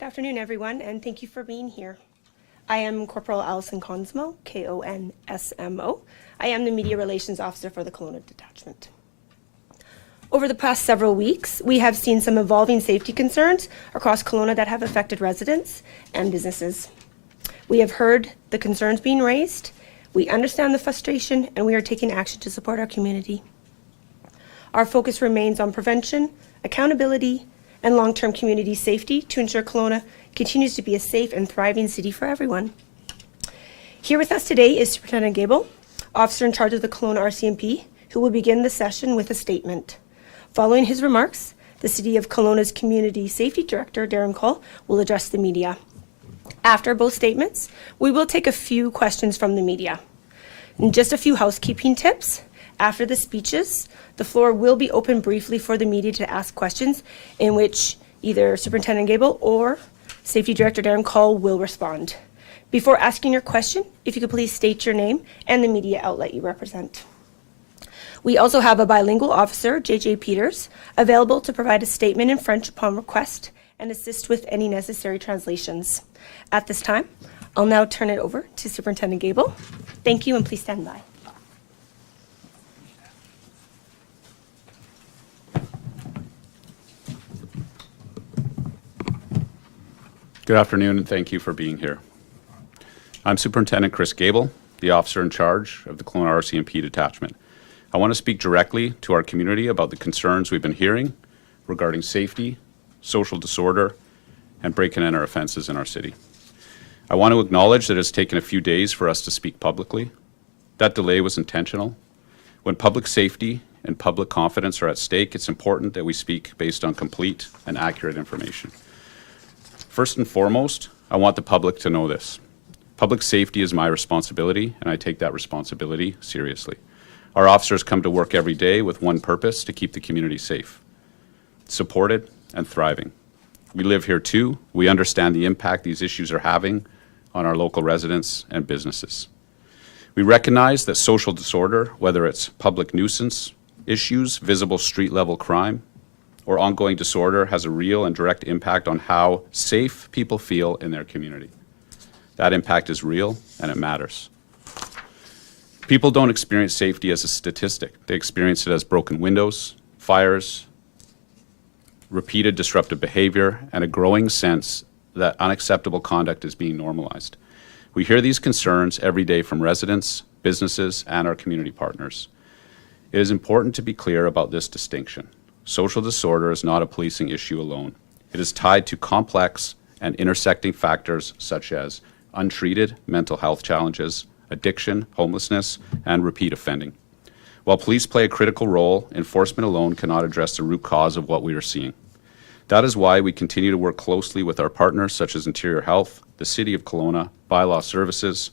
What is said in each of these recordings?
Good afternoon, everyone, and thank you for being here. I am Corporal Allison Consmo, K-O-N-S-M-O. I am the Media Relations Officer for the Kelowna Detachment. Over the past several weeks, we have seen some evolving safety concerns across Kelowna that have affected residents and businesses. We have heard the concerns being raised, we understand the frustration, and we are taking action to support our community. Our focus remains on prevention, accountability, and long-term community safety to ensure Kelowna continues to be a safe and thriving city for everyone. Here with us today is Superintendent Goebel, Officer in charge of the Kelowna RCMP, who will begin the session with a statement. Following his remarks, the City of Kelowna's Community Safety Director, Darren Caul, will address the media. After both statements, we will take a few questions from the media. And just a few housekeeping tips. After the speeches, the floor will be open briefly for the media to ask questions, in which either Superintendent Goebel or Safety Director Darren Caul will respond. Before asking your question, if you could please state your name and the media outlet you represent. We also have a bilingual officer, JJ Peters, available to provide a statement in French upon request and assist with any necessary translations. At this time, I'll now turn it over to Superintendent Goebel. Thank you, and please stand by. Good afternoon, and thank you for being here. I'm Superintendent Chris Goebel, the officer in charge of the Kelowna RCMP Detachment. I want to speak directly to our community about the concerns we've been hearing regarding safety, social disorder, and break-and-enter offenses in our city. I want to acknowledge that it has taken a few days for us to speak publicly. That delay was intentional. When public safety and public confidence are at stake, it's important that we speak based on complete and accurate information. First and foremost, I want the public to know this. Public safety is my responsibility, and I take that responsibility seriously. Our officers come to work every day with one purpose: to keep the community safe, supported, and thriving. We live here too. We understand the impact these issues are having on our local residents and businesses. We recognize that social disorder, whether it's public nuisance issues, visible street-level crime, or ongoing disorder, has a real and direct impact on how safe people feel in their community. That impact is real, and it matters. People don't experience safety as a statistic. They experience it as broken windows, fires, repeated disruptive behavior, and a growing sense that unacceptable conduct is being normalized. We hear these concerns every day from residents, businesses, and our community partners. It is important to be clear about this distinction. Social disorder is not a policing issue alone. It is tied to complex and intersecting factors such as untreated mental health challenges, addiction, homelessness, and repeat offending. While police play a critical role, enforcement alone cannot address the root cause of what we are seeing. That is why we continue to work closely with our partners such as Interior Health, the City of Kelowna, Bylaw Services,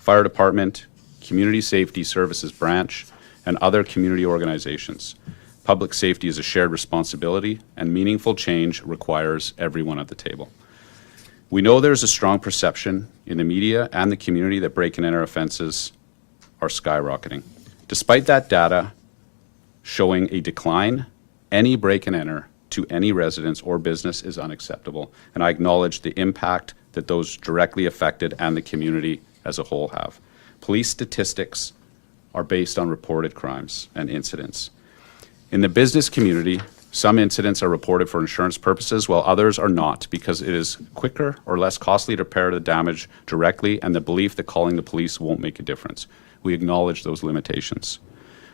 Fire Department, Community Safety Services Branch, and other community organizations. Public safety is a shared responsibility, and meaningful change requires everyone at the table. We know there's a strong perception in the media and the community that break-and-enter offenses are skyrocketing. Despite that data showing a decline, any break-and-enter to any residence or business is unacceptable, and I acknowledge the impact that those directly affected and the community as a whole have. Police statistics are based on reported crimes and incidents. In the business community, some incidents are reported for insurance purposes, while others are not, because it is quicker or less costly to repair the damage directly, and the belief that calling the police won't make a difference. We acknowledge those limitations.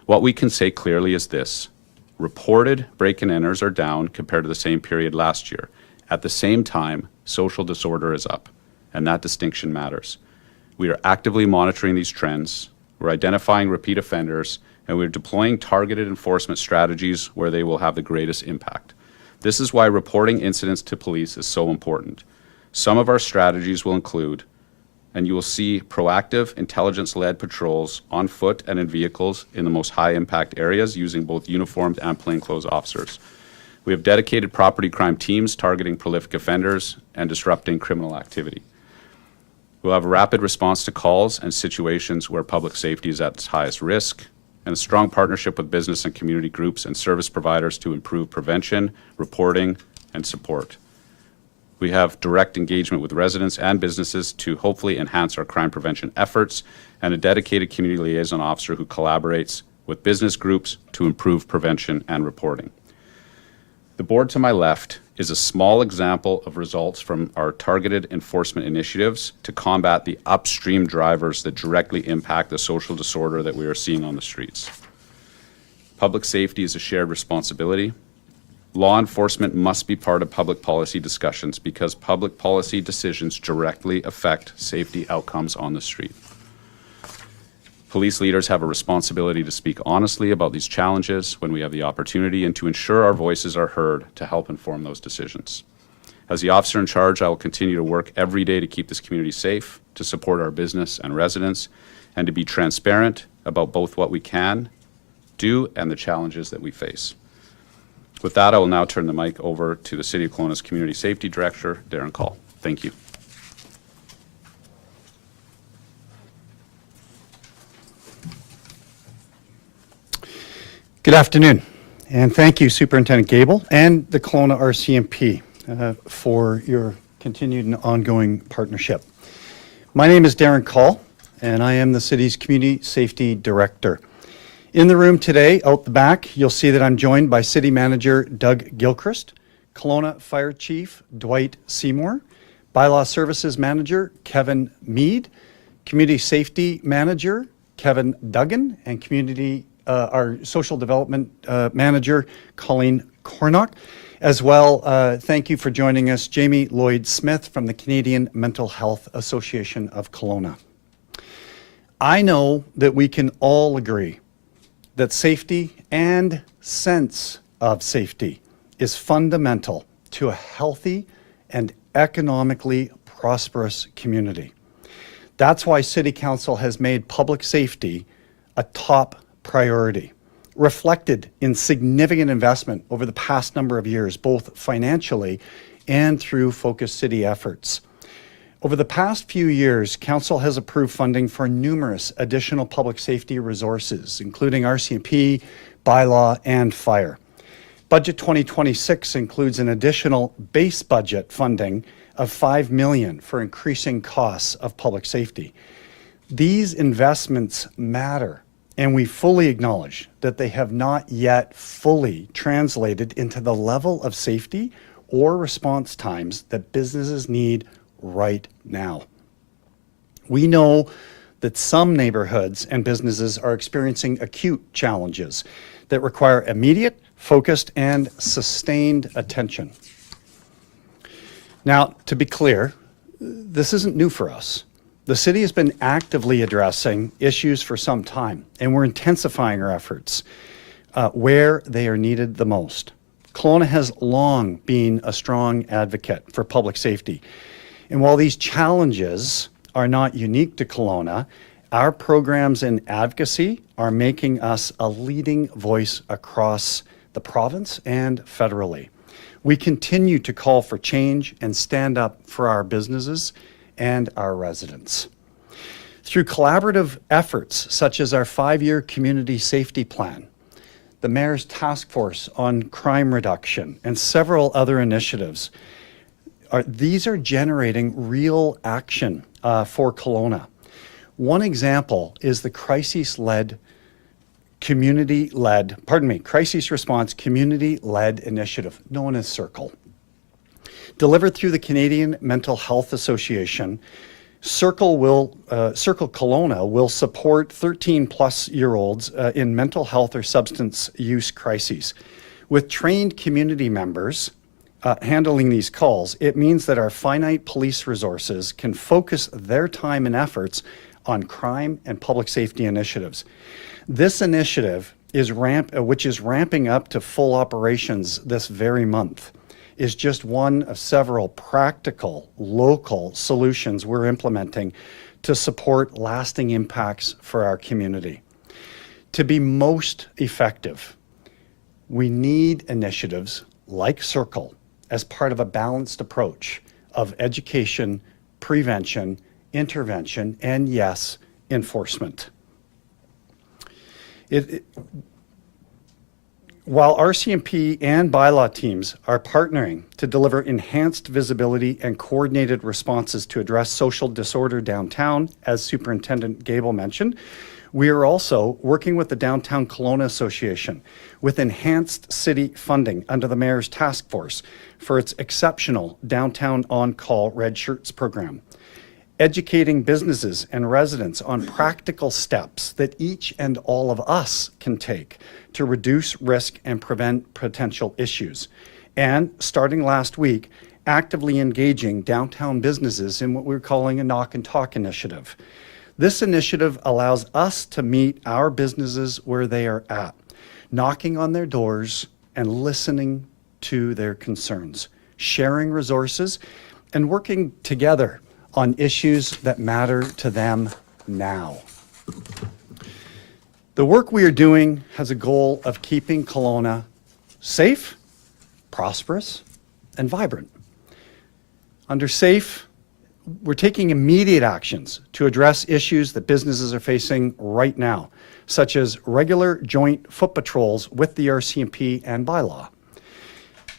What we can say clearly is this: reported break-and-enters are down compared to the same period last year. At the same time, social disorder is up, and that distinction matters. We are actively monitoring these trends. We're identifying repeat offenders, and we're deploying targeted enforcement strategies where they will have the greatest impact. This is why reporting incidents to police is so important. Some of our strategies will include, and you will see, proactive, intelligence-led patrols on foot and in vehicles in the most high-impact areas using both uniformed and plainclothes officers. We have dedicated property crime teams targeting prolific offenders and disrupting criminal activity. We'll have a rapid response to calls and situations where public safety is at its highest risk, and a strong partnership with business and community groups and service providers to improve prevention, reporting, and support. We have direct engagement with residents and businesses to hopefully enhance our crime prevention efforts, and a dedicated community liaison officer who collaborates with business groups to improve prevention and reporting. The board to my left is a small example of results from our targeted enforcement initiatives to combat the upstream drivers that directly impact the social disorder that we are seeing on the streets. Public safety is a shared responsibility. Law enforcement must be part of public policy discussions because public policy decisions directly affect safety outcomes on the street. Police leaders have a responsibility to speak honestly about these challenges when we have the opportunity and to ensure our voices are heard to help inform those decisions. As the officer in charge, I will continue to work every day to keep this community safe, to support our business and residents, and to be transparent about both what we can do and the challenges that we face. With that, I will now turn the mic over to the City of Kelowna's Community Safety Director, Darren Caul. Thank you. Good afternoon, and thank you, Superintendent Goebel and the Kelowna RCMP for your continued and ongoing partnership. My name is Darren Caul, and I am the city's Community Safety Director. In the room today, out the back, you'll see that I'm joined by City Manager Doug Gilchrist, Kelowna Fire Chief Dwight Seymour, Bylaw Services Manager Kevin Mead, Community Safety Manager Kevin Duggan, and our Social Development Manager Colleen Cornock. As well, thank you for joining us, Jamie Lloyd-Smith from the Canadian Mental Health Association of Kelowna. I know that we can all agree that safety and sense of safety is fundamental to a healthy and economically prosperous community. That's why City Council has made public safety a top priority, reflected in significant investment over the past number of years, both financially and through focused city efforts. Over the past few years, Council has approved funding for numerous additional public safety resources, including RCMP, bylaw, and fire. Budget 2026 includes an additional base budget funding of $5 million for increasing costs of public safety. These investments matter, and we fully acknowledge that they have not yet fully translated into the level of safety or response times that businesses need right now. We know that some neighborhoods and businesses are experiencing acute challenges that require immediate, focused, and sustained attention. Now, to be clear, this isn't new for us. The city has been actively addressing issues for some time, and we're intensifying our efforts where they are needed the most. Kelowna has long been a strong advocate for public safety. And while these challenges are not unique to Kelowna, our programs and advocacy are making us a leading voice across the province and federally. We continue to call for change and stand up for our businesses and our residents. Through collaborative efforts such as our 5-year community safety plan, the Mayor's Task Force on Crime Reduction, and several other initiatives, these are generating real action for Kelowna. One example is the crisis response community-led initiative known as CIRCLE. Delivered through the Canadian Mental Health Association, CIRCLE Kelowna will support 13-plus-year-olds in mental health or substance use crises. With trained community members handling these calls, it means that our finite police resources can focus their time and efforts on crime and public safety initiatives. This initiative, which is ramping up to full operations this very month, is just one of several practical local solutions we're implementing to support lasting impacts for our community. To be most effective, we need initiatives like CIRCLE as part of a balanced approach of education, prevention, intervention, and yes, enforcement. While RCMP and bylaw teams are partnering to deliver enhanced visibility and coordinated responses to address social disorder downtown, as Superintendent Goebel mentioned, we are also working with the Downtown Kelowna Association with enhanced city funding under the Mayor's Task Force for its exceptional Downtown On Call Red Shirts program, educating businesses and residents on practical steps that each and all of us can take to reduce risk and prevent potential issues. And starting last week, actively engaging downtown businesses in what we're calling a knock and talk initiative. This initiative allows us to meet our businesses where they are at, knocking on their doors and listening to their concerns, sharing resources, and working together on issues that matter to them now. The work we are doing has a goal of keeping Kelowna safe, prosperous, and vibrant. Under safe, we're taking immediate actions to address issues that businesses are facing right now, such as regular joint foot patrols with the RCMP and bylaw.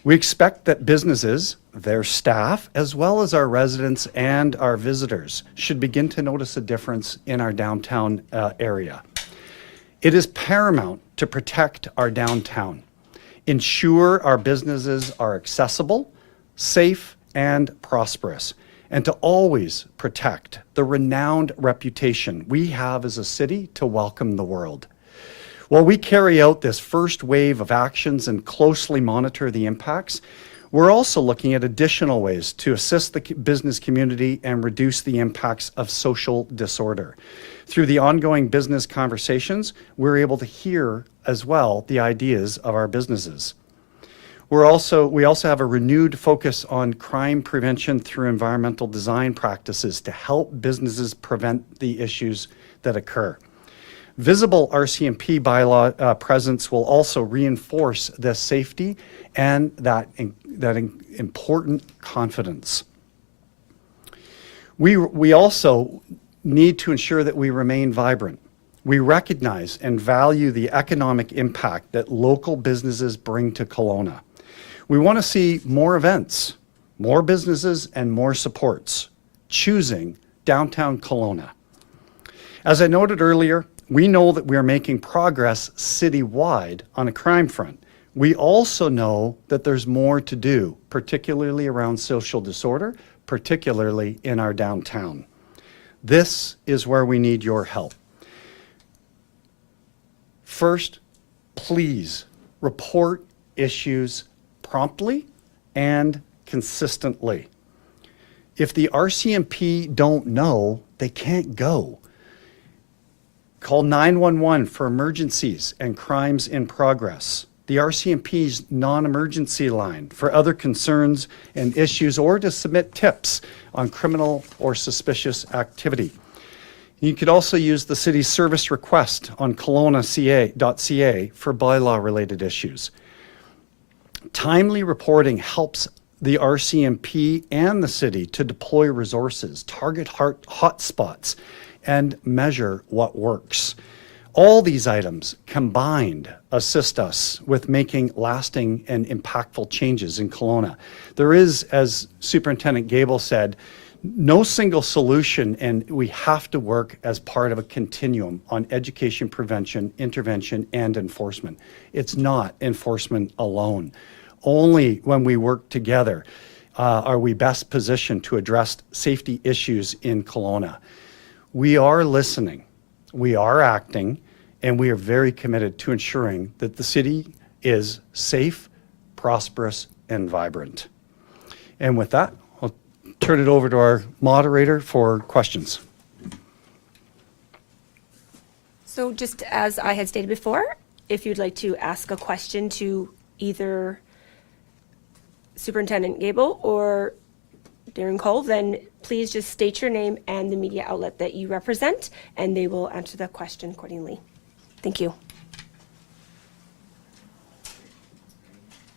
We expect that businesses, their staff, as well as our residents and our visitors should begin to notice a difference in our downtown area. It is paramount to protect our downtown, ensure our businesses are accessible, safe, and prosperous, and to always protect the renowned reputation we have as a city to welcome the world. While we carry out this first wave of actions and closely monitor the impacts, we're also looking at additional ways to assist the business community and reduce the impacts of social disorder. Through the ongoing business conversations, we're able to hear as well the ideas of our businesses. We also have a renewed focus on crime prevention through environmental design practices to help businesses prevent the issues that occur. Visible RCMP bylaw presence will also reinforce this safety and that important confidence. We also need to ensure that we remain vibrant. We recognize and value the economic impact that local businesses bring to Kelowna. We want to see more events, more businesses, and more supports, choosing downtown Kelowna. As I noted earlier, we know that we are making progress citywide on a crime front. We also know that there's more to do, particularly around social disorder, particularly in our downtown. This is where we need your help. First, please report issues promptly and consistently. If the RCMP don't know, they can't go. Call 911 for emergencies and crimes in progress. The RCMP's non-emergency line for other concerns and issues, or to submit tips on criminal or suspicious activity. You could also use the city's service request on kelowna.ca for bylaw-related issues. Timely reporting helps the RCMP and the city to deploy resources, target hotspots, and measure what works. All these items combined assist us with making lasting and impactful changes in Kelowna. There is, as Superintendent Goebel said, no single solution, and we have to work as part of a continuum on education, prevention, intervention, and enforcement. It's not enforcement alone. Only when we work together are we best positioned to address safety issues in Kelowna. We are listening, we are acting, and we are very committed to ensuring that the city is safe, prosperous, and vibrant. And with that, I'll turn it over to our moderator for questions. So just as I had stated before, if you'd like to ask a question to either Superintendent Goebel or Darren Caul, then please just state your name and the media outlet that you represent, and they will answer the question accordingly. Thank you.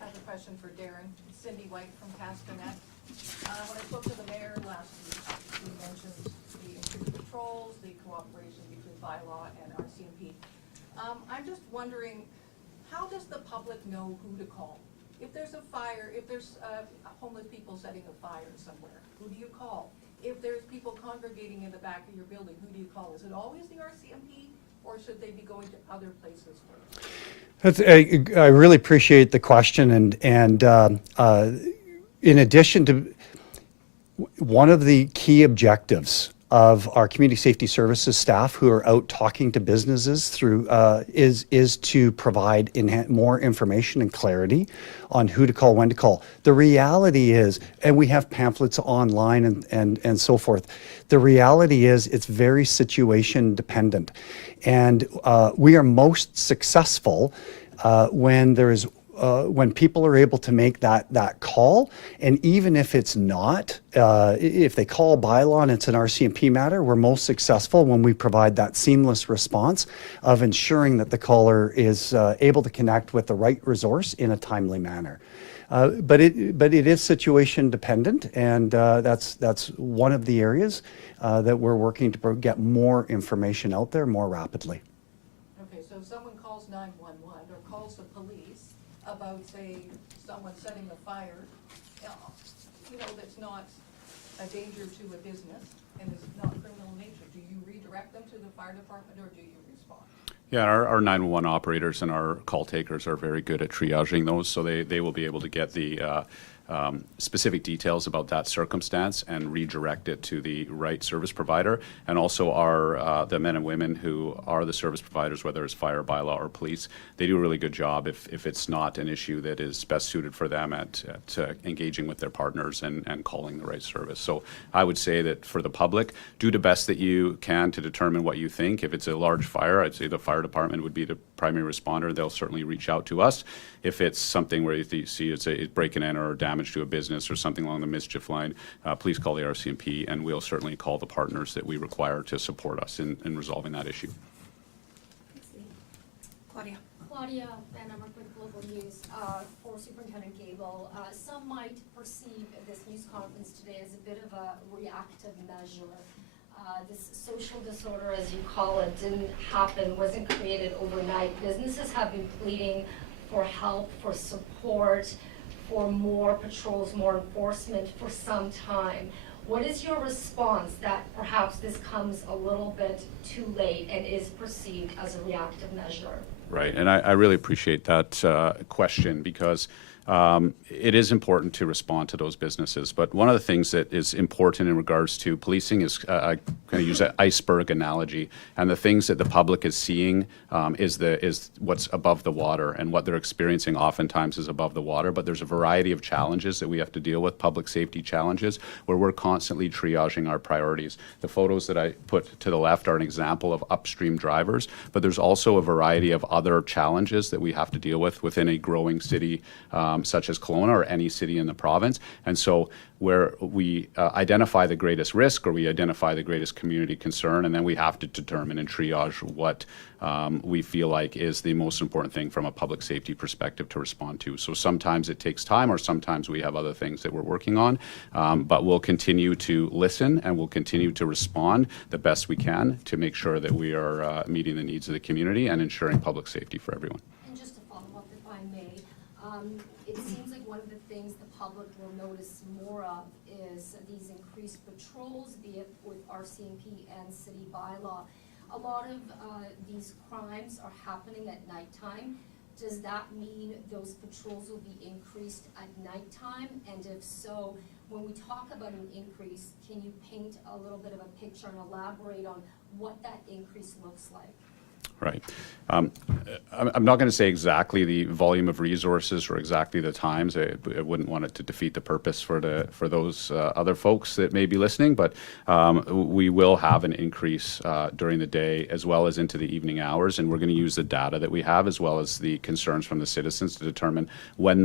I have a question for Darren. It's Cindy White from Castanet. When I spoke to the mayor last week, he mentioned the increased patrols, the cooperation between bylaw and RCMP. I'm just wondering, how how does the public know who to call? If there's a fire, if there's homeless people setting a fire somewhere, who do you call? If there's people congregating in the back of your building, who do you call? Is it always the RCMP, or should they be going to other places first? I really appreciate the question, and in addition to one of the key objectives of our community safety services staff who are out talking to businesses through is to provide more information and clarity on who to call, when to call. The reality is, and we have pamphlets online and so forth, the reality is it's very situation dependent. And we are most successful when there is when people are able to make that call, and even if it's not, if they call bylaw and it's an RCMP matter, we're most successful when we provide that seamless response of ensuring that the caller is able to connect with the right resource in a timely manner. But it is situation dependent, and that's one of the areas that we're working to get more information out there more rapidly. Okay, so if someone calls 911 or calls the police about, say, someone setting a fire, you know, that's not a danger to a business and is not criminal in nature, do you redirect them to the fire department, or do you respond? Yeah, our 911 operators and our call takers are very good at triaging those, so they will be able to get the specific details about that circumstance and redirect it to the right service provider. And also the men and women who are the service providers, whether it's fire, bylaw, or police, they do a really good job if it's not an issue that is best suited for them at engaging with their partners and calling the right service. So I would say that for the public, do the best that you can to determine what you think. If it's a large fire, I'd say the fire department would be the primary responder. They'll certainly reach out to us. If it's something where you see it's a break-in or damage to a business or something along the mischief line, please call the RCMP, and we'll certainly call the partners that we require to support us in resolving that issue. Claudia, and I work with Global News for Superintendent Goebel. Some might perceive this news conference today as a bit of a reactive measure. This social disorder, as you call it, didn't happen, wasn't created overnight. Businesses have been pleading for help, for support, for more patrols, more enforcement for some time. What is your response that perhaps this comes a little bit too late and is perceived as a reactive measure? Right, and I really appreciate that question, because it is important to respond to those businesses. But one of the things that is important in regards to policing is, I'm going to use an iceberg analogy, and the things that the public is seeing is what's above the water, and what they're experiencing oftentimes is above the water. But there's a variety of challenges that we have to deal with, public safety challenges, where we're constantly triaging our priorities. The photos that I put to the left are an example of upstream drivers, but there's also a variety of other challenges that we have to deal with within a growing city such as Kelowna or any city in the province. And so where we identify the greatest risk, or we identify the greatest community concern, and then we have to determine and triage what we feel like is the most important thing from a public safety perspective to respond to. So sometimes it takes time, or sometimes we have other things that we're working on, but we'll continue to listen, and we'll continue to respond the best we can to make sure that we are meeting the needs of the community and ensuring public safety for everyone. And just to follow up, if I may, it seems like one of the things the public will notice more of is these increased patrols, be it with RCMP and city bylaw. A lot of these crimes are happening at nighttime. Does that mean those patrols will be increased at nighttime? And if so, when we talk about an increase, can you paint a little bit of a picture and elaborate on what that increase looks like? Right. I'm not going to say exactly the volume of resources or exactly the times. I wouldn't want it to defeat the purpose for those other folks that may be listening, but we will have an increase during the day as well as into the evening hours, and we're going to use the data that we have as well as the concerns from the citizens to determine when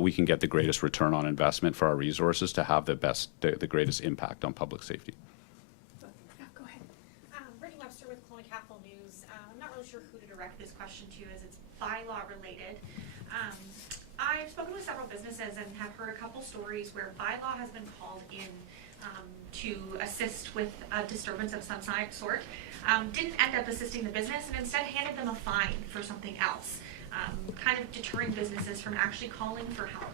we can get the greatest return on investment for our resources to have the greatest impact on public safety. This question to you, as it's bylaw related. I've spoken with several businesses and have heard a couple stories where bylaw has been called in to assist with a disturbance of some sort, didn't end up assisting the business and instead handed them a fine for something else. kind of deterring businesses from actually calling for help.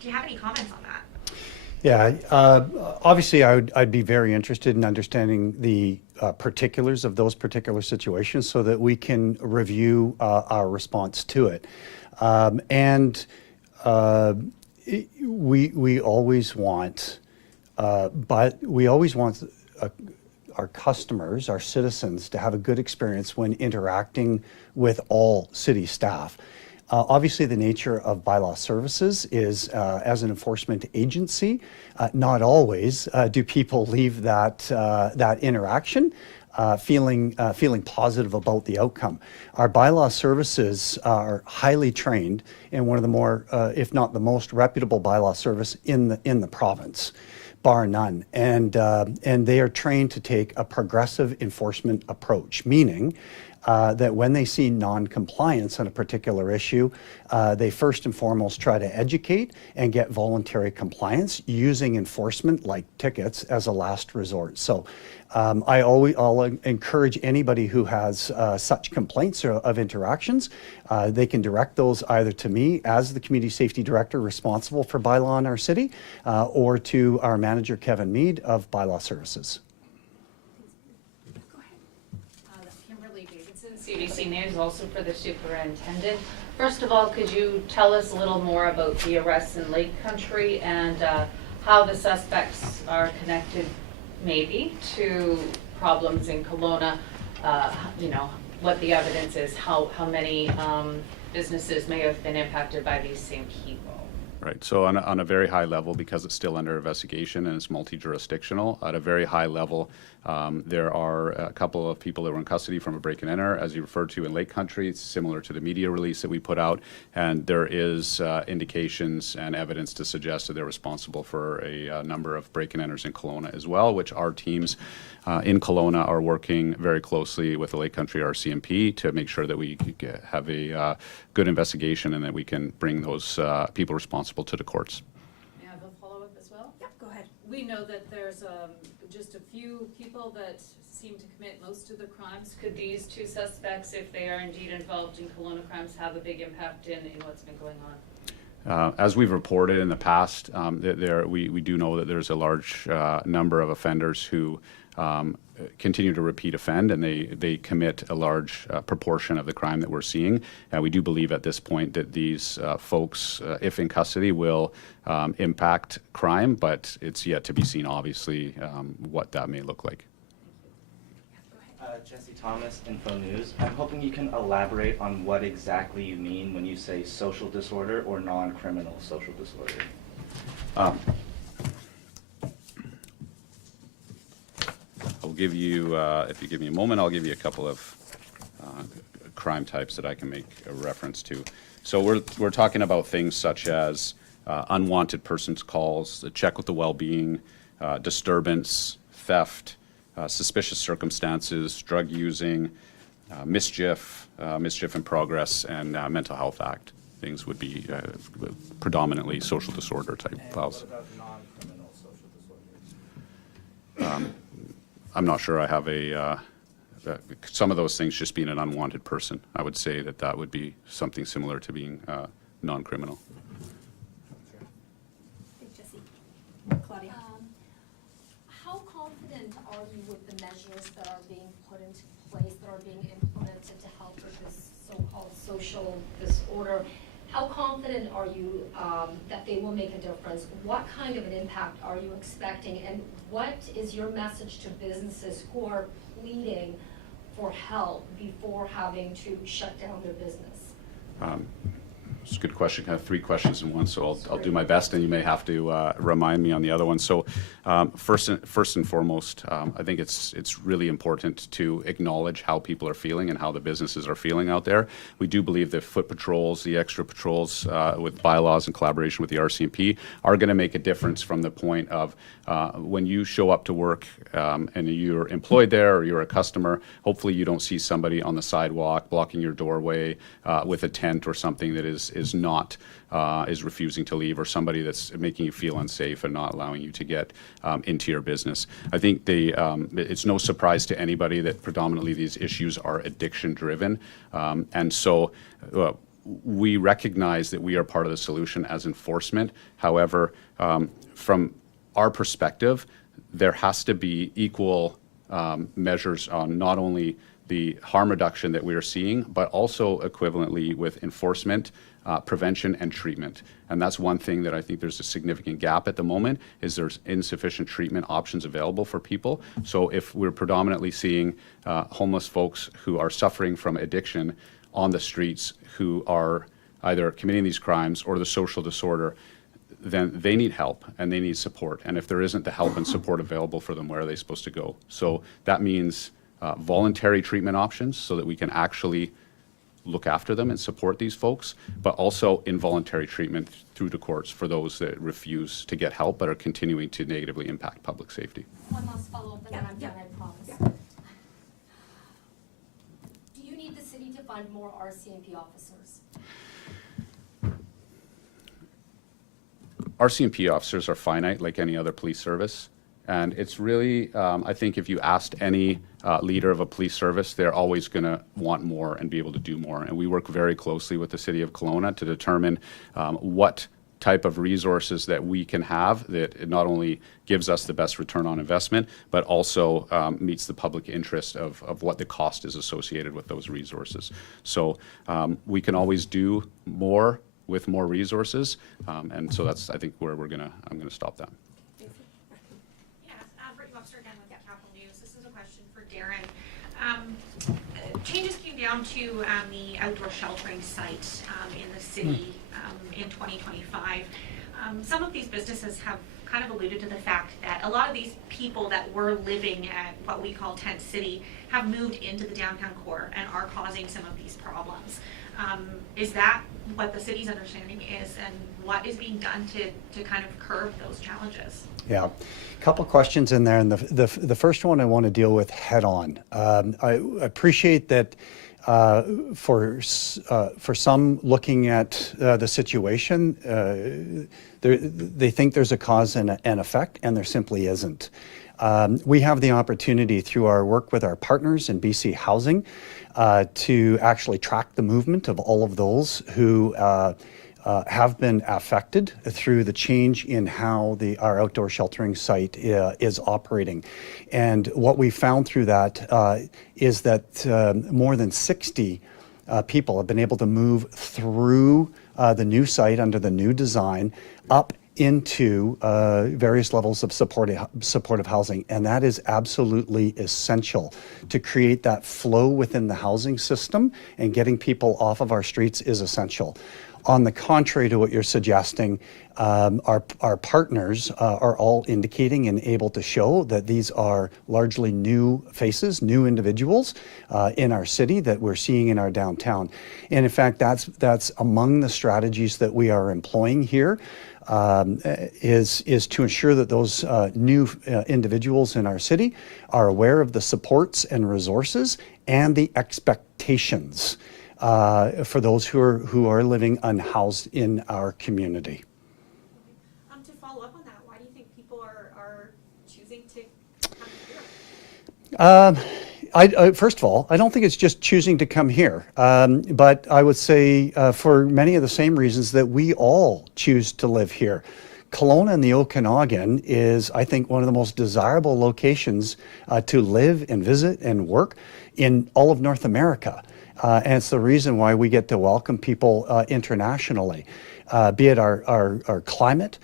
Do you have any comments on that? Yeah, obviously I'd be very interested in understanding the particulars of those particular situations so that we can review our response to it. We always want, our customers, our citizens, to have a good experience when interacting with all city staff. Obviously, the nature of bylaw services is, as an enforcement agency, not always do people leave that interaction feeling positive about the outcome. Our bylaw services are highly trained in one of the more, if not the most reputable bylaw service in the province, bar none. And they are trained to take a progressive enforcement approach, meaning that when they see non-compliance on a particular issue, they first and foremost try to educate and get voluntary compliance using enforcement like tickets as a last resort. So I'll encourage anybody who has such complaints of interactions, they can direct those either to me as the Community Safety Director responsible for bylaw in our city, or to our manager, Kevin Mead, of Bylaw Services. CBC News, also for the superintendent. First of all, could you tell us a little more about the arrests in Lake Country and how the suspects are connected, maybe, to problems in Kelowna? You know, what the evidence is, how many businesses may have been impacted by these same people. Right. So on a very high level, because it's still under investigation and it's multi-jurisdictional, at a very high level, there are a couple of people that were in custody from a break and enter, as you referred to in Lake Country. It's similar to the media release that we put out, and there is indications and evidence to suggest that they're responsible for a number of break and enters in Kelowna as well, which our teams in Kelowna are working very closely with the Lake Country RCMP to make sure that we have a good investigation and that we can bring those people responsible to the courts. May I have a follow-up as well? Yeah, go ahead. We know that there's just a few people that seem to commit most of the crimes. Could these two suspects, if they are indeed involved in Kelowna crimes, have a big impact in what's been going on? As we've reported in the past, we do know that there's a large number of offenders who continue to repeat offend, and they commit a large proportion of the crime that we're seeing. And we do believe at this point that these folks, if in custody, will impact crime, but it's yet to be seen, obviously, what that may look like. Jesse Thomas, Info News. I'm hoping you can elaborate on what exactly you mean when you say social disorder or non-criminal social disorder. I'll give you, if you give me a moment, I'll give you a couple of crime types that I can make a reference to. So we're talking about things such as unwanted persons calls, the check with the well-being, disturbance, theft, suspicious circumstances, drug using, mischief in progress, and Mental Health Act. Things would be predominantly social disorder type files. What about non-criminal social disorders? I'm not sure I have some of those things just being an unwanted person. I would say that would be something similar to being non-criminal. Thanks, Jesse. Claudia. How confident are you with the measures that are being put into place, that are being implemented to help with this so-called social disorder? How confident are you that they will make a difference? What kind of an impact are you expecting? And what is your message to businesses who are pleading for help before having to shut down their business? It's a good question. Kind of three questions in one, so I'll do my best, and you may have to remind me on the other one. So first and foremost, I think it's really important to acknowledge how people are feeling and how the businesses are feeling out there. We do believe that foot patrols, the extra patrols with bylaws in collaboration with the RCMP are going to make a difference from the point of when you show up to work and you're employed there or you're a customer, hopefully you don't see somebody on the sidewalk blocking your doorway with a tent or something that is is not is refusing to leave, or somebody that's making you feel unsafe and not allowing you to get into your business. I think it's no surprise to anybody that predominantly these issues are addiction driven, and so we recognize that we are part of the solution as enforcement. However, from our perspective, there has to be equal measures on not only the harm reduction that we are seeing, but also equivalently with enforcement, prevention, and treatment. And that's one thing that I think there's a significant gap at the moment, is there's insufficient treatment options available for people. So if we're predominantly seeing homeless folks who are suffering from addiction on the streets, who are either committing these crimes or the social disorder, then they need help and they need support. And if there isn't the help and support available for them, where are they supposed to go? So that means voluntary treatment options, so that we can actually look after them and support these folks, but also involuntary treatment through the courts for those that refuse to get help but are continuing to negatively impact public safety. One last follow-up and then I'm done, I promise. Do you need the city to fund more RCMP officers? RCMP officers are finite, like any other police service. And it's really, I think if you asked any leader of a police service, they're always going to want more and be able to do more. And we work very closely with the City of Kelowna to determine what type of resources that we can have that it not only gives us the best return on investment, but also meets the public interest of what the cost is associated with those resources. So we can always do more with more resources. And so that's, I think, where I'm going to stop that. Again with Capital News. This is a question for Darren. Changes came down to the outdoor sheltering site in the city in 2025. Some of these businesses have kind of alluded to the fact that a lot of these people that were living at what we call Tent City have moved into the downtown core and are causing some of these problems. Is that what the city's understanding is, and what is being done to kind of curb those challenges? Yeah, a couple questions in there, and the first one I want to deal with head on. I appreciate that for some looking at the situation, they think there's a cause and an effect, and there simply isn't. We have the opportunity through our work with our partners in BC Housing to actually track the movement of all of those who have been affected through the change in how our outdoor sheltering site is operating. And what we found through that is that more than 60 people have been able to move through the new site under the new design up into various levels of supportive housing. And that is absolutely essential to create that flow within the housing system, and getting people off of our streets is essential. On the contrary to what you're suggesting, our partners are all indicating and able to show that these are largely new faces, new individuals in our city that we're seeing in our downtown. And in fact, that's among the strategies that we are employing here, is to ensure that those new individuals in our city are aware of the supports and resources and the expectations for those who are living unhoused in our community. To follow up on that, why do you think people are choosing to come here? First of all, I don't think it's just choosing to come here, but I would say for many of the same reasons that we all choose to live here. Kelowna and the Okanagan is, I think, one of the most desirable locations to live and visit and work in all of North America. And it's the reason why we get to welcome people internationally, be it our climate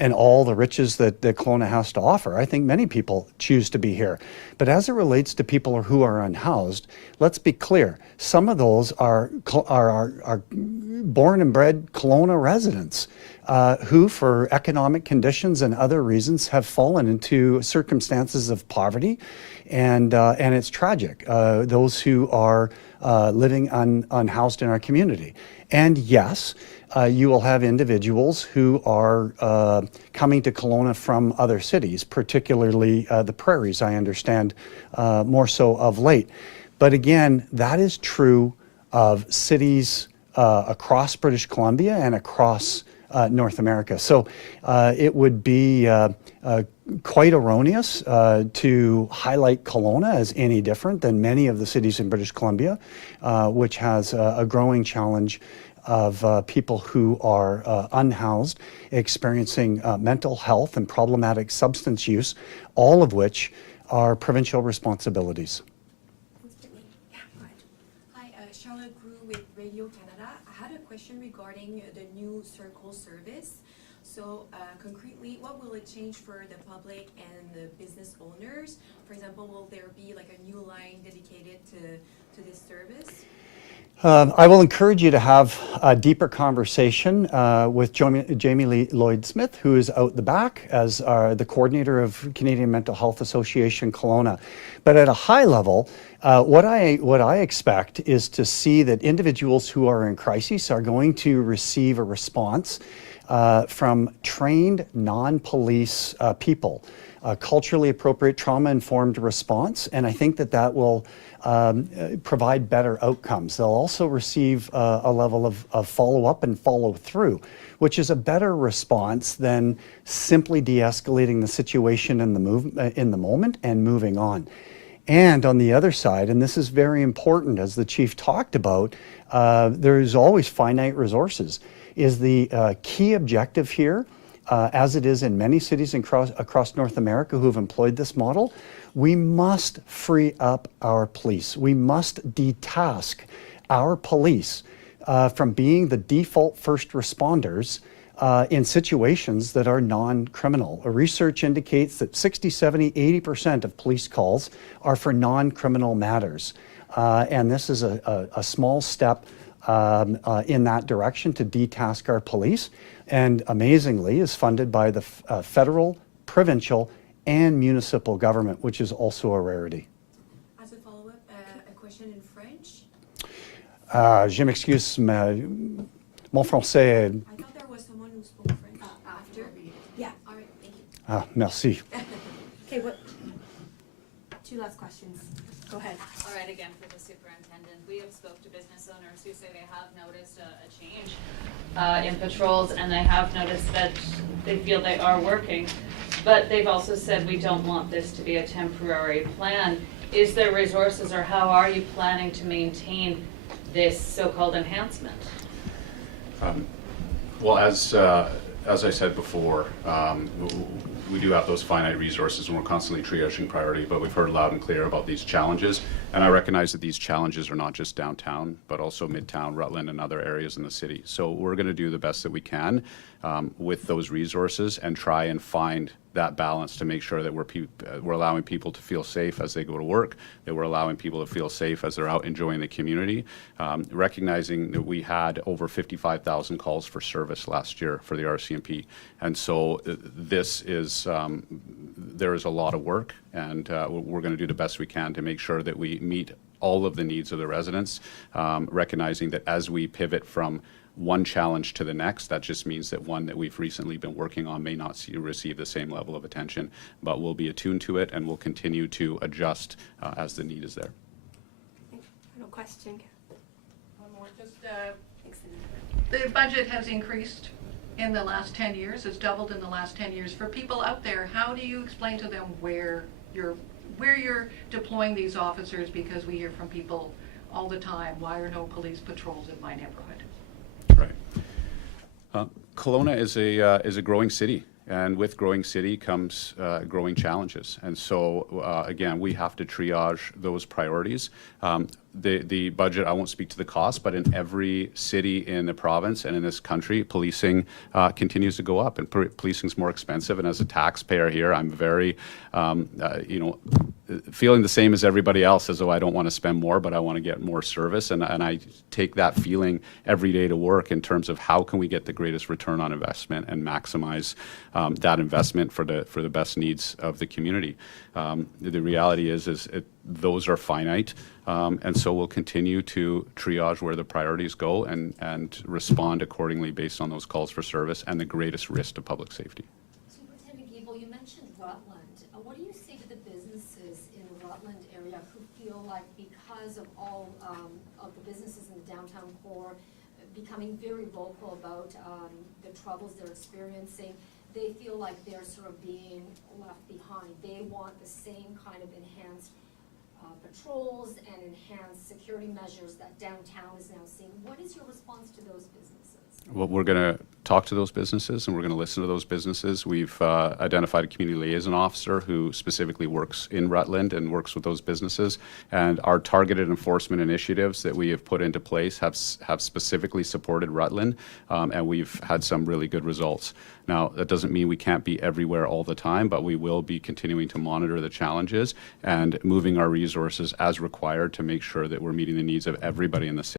and all the riches that Kelowna has to offer. I think many people choose to be here. But as it relates to people who are unhoused, let's be clear. Some of those are born and bred Kelowna residents who, for economic conditions and other reasons, have fallen into circumstances of poverty. And it's tragic, those who are living unhoused in our community. And yes, you will have individuals who are coming to Kelowna from other cities, particularly the prairies, I understand, more so of late. But again, that is true of cities across British Columbia and across North America. So it would be quite erroneous to highlight Kelowna as any different than many of the cities in British Columbia, which has a growing challenge of people who are unhoused, experiencing mental health and problematic substance use, all of which are provincial responsibilities. Hi, Charlotte Grew with Radio Canada. I had a question regarding the new Circle service. So concretely, what will it change for the public and the business owners? For example, will there be like a new line dedicated to this service? I will encourage you to have a deeper conversation with Jamie Lee Lloyd-Smith, who is out the back as the coordinator of Canadian Mental Health Association Kelowna. But at a high level, what I expect is to see that individuals who are in crisis are going to receive a response from trained non-police people, culturally appropriate, trauma-informed response, and I think that that will provide better outcomes. They'll also receive a level of follow-up and follow-through, which is a better response than simply de-escalating the situation in the moment and moving on. And on the other side, and this is very important, as the chief talked about, there's always finite resources. Is the key objective here, as it is in many cities across North America who have employed this model, we must free up our police. We must detask our police from being the default first responders in situations that are non-criminal. Research indicates that 60, 70, 80% of police calls are for non-criminal matters. And this is a small step in that direction to detask our police, and amazingly is funded by the federal, provincial, and municipal government, which is also a rarity. As a follow-up, a question in French. Je m'excuse, mais mon français. I thought there was someone who spoke French after. Yeah, all right, thank you. Ah, merci. Okay, what? Two last questions. Go ahead. All right, again, for the superintendent, we have spoke to business owners who say they have noticed a change In patrols, and they have noticed that they feel they are working, but they've also said we don't want this to be a temporary plan. Is there resources, or how are you planning to maintain this so-called enhancement? Well, as I said before, we do have those finite resources, and we're constantly triaging priority, but we've heard loud and clear about these challenges, and I recognize that these challenges are not just downtown, but also Midtown, Rutland, and other areas in the city. So we're going to do the best that we can with those resources and try and find that balance to make sure that we're allowing people to feel safe as they go to work, that we're allowing people to feel safe as they're out enjoying the community, recognizing that we had over 55,000 calls for service last year for the RCMP. And so this is, there is a lot of work, and we're going to do the best we can to make sure that we meet all of the needs of the residents, recognizing that as we pivot from one challenge to the next, that just means that one that we've recently been working on may not receive the same level of attention, but we'll be attuned to it and we'll continue to adjust as the need is there. Final question. One more, just, the budget has increased in the last 10 years, it's doubled in the last 10 years. For people out there, how do you explain to them where you're deploying these officers? Because we hear from people all the time, why are no police patrols in my neighborhood? Right. Kelowna is a growing city, and with growing city comes growing challenges. And so, again, we have to triage those priorities. The budget, I won't speak to the cost, but in every city in the province and in this country, policing continues to go up, and policing is more expensive. And as a taxpayer here, I'm very, feeling the same as everybody else, as though I don't want to spend more, but I want to get more service. And I take that feeling every day to work in terms of how can we get the greatest return on investment and maximize that investment for the best needs of the community. The reality is those are finite, and so we'll continue to triage where the priorities go and respond accordingly based on those calls for service and the greatest risk to public safety. Superintendent Goebel, you mentioned Rutland. What do you say to the businesses in the Rutland area who feel like because of all of the businesses in the for becoming very vocal about the troubles they're experiencing. They feel like they're sort of being left behind. They want the same kind of enhanced patrols and enhanced security measures that downtown is now seeing. What is your response to those businesses? Well, we're going to talk to those businesses and we're going to listen to those businesses. We've identified a community liaison officer who specifically works in Rutland and works with those businesses. And our targeted enforcement initiatives that we have put into place have specifically supported Rutland, and we've had some really good results. Now, that doesn't mean we can't be everywhere all the time, but we will be continuing to monitor the challenges and moving our resources as required to make sure that we're meeting the needs of everybody in the city.